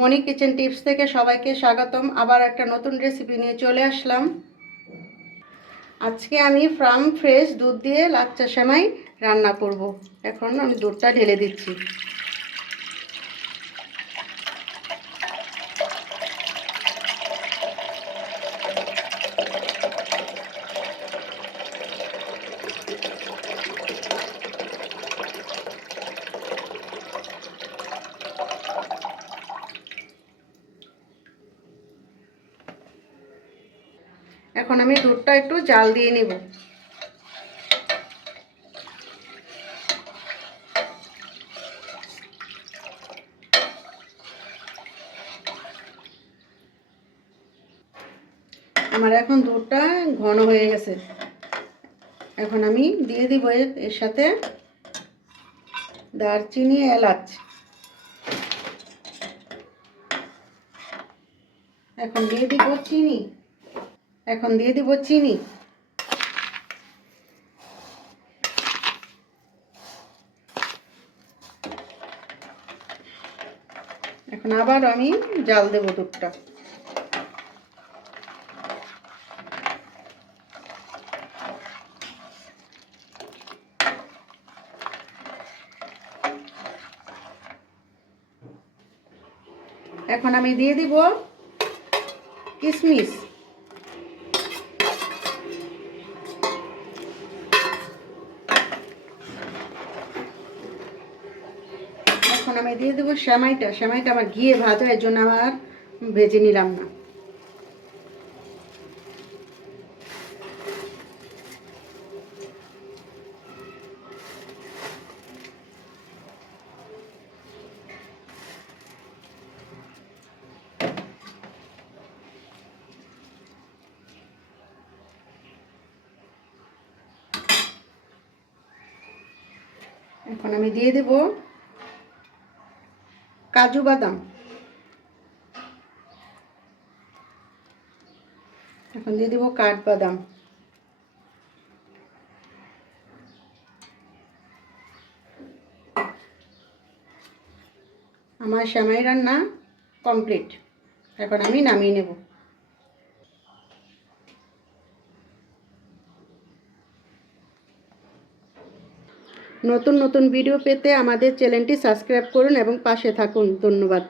মনি kitchen tips থেকে সবাইকে স্বাগতম। আবার একটা নতুন রেসিপি নিয়ে চলে আসলাম। আজকে আমি ফার্ম ফ্রেশ দুধ দিয়ে লাচ্চা সেমাই রান্না করব। এখন আমি দুধটা ঢেলে দিচ্ছি। এখন আমি দুধটা একটু জাল দিয়ে নেব। আমার এখন দুধটা ঘন হয়ে গেছে। এখন আমি দিয়ে দিব এর সাথে দারচিনি, এলাচ। এখন দিয়ে দিব চিনি। এখন দিয়ে দিব চিনি। এখন আবার আমি জাল দেব দুধটা। এখন আমি দিয়ে দিব কিশমিশ। এখন আমি দিয়ে দেবো সেমাইটা। সেমাইটা আমার ঘিয়ে ভাজা, এর জন্য আমার ভেজে নিলাম না। এখন আমি দিয়ে দেব কাজু বাদাম। এখন দিয়ে দেব কাঠবাদাম। আমার সেমাই রান্না কমপ্লিট। এখন আমি নামিয়ে নেব। নতুন নতুন ভিডিও পেতে আমাদের চ্যানেলটি সাবস্ক্রাইব করুন এবং পাশে থাকুন। ধন্যবাদ।